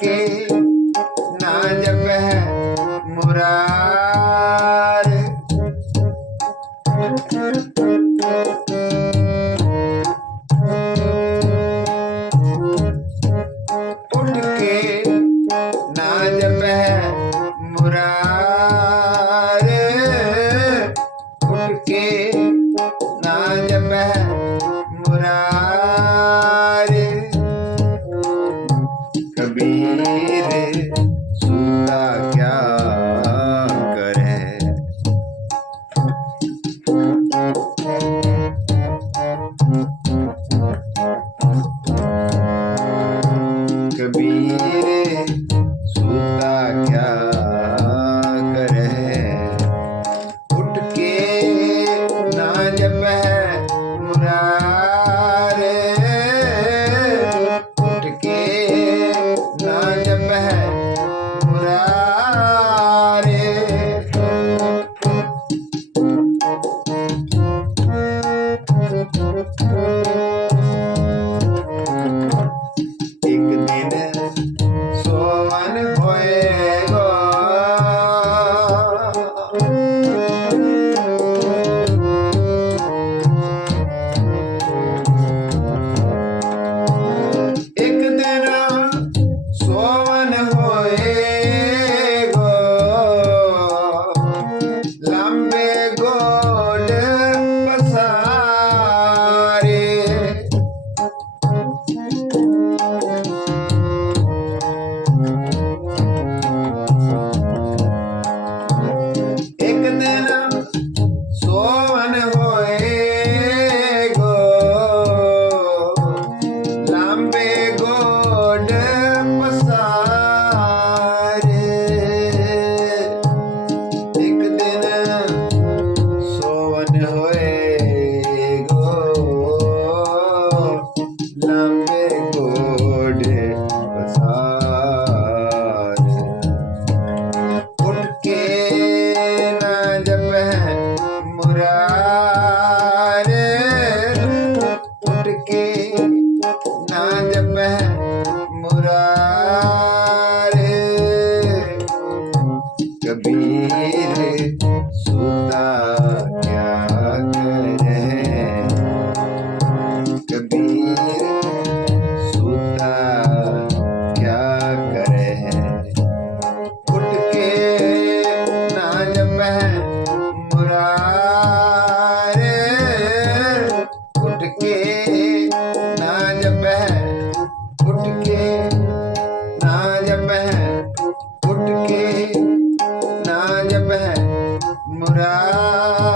ਕੇ ਨਾ ਜਪੈ ਮੁਰਾਰ। ਉੱਠ ਕੇ ਨਾ ਜਪੈ ਮੁਰਾਰ। foi Be. morar.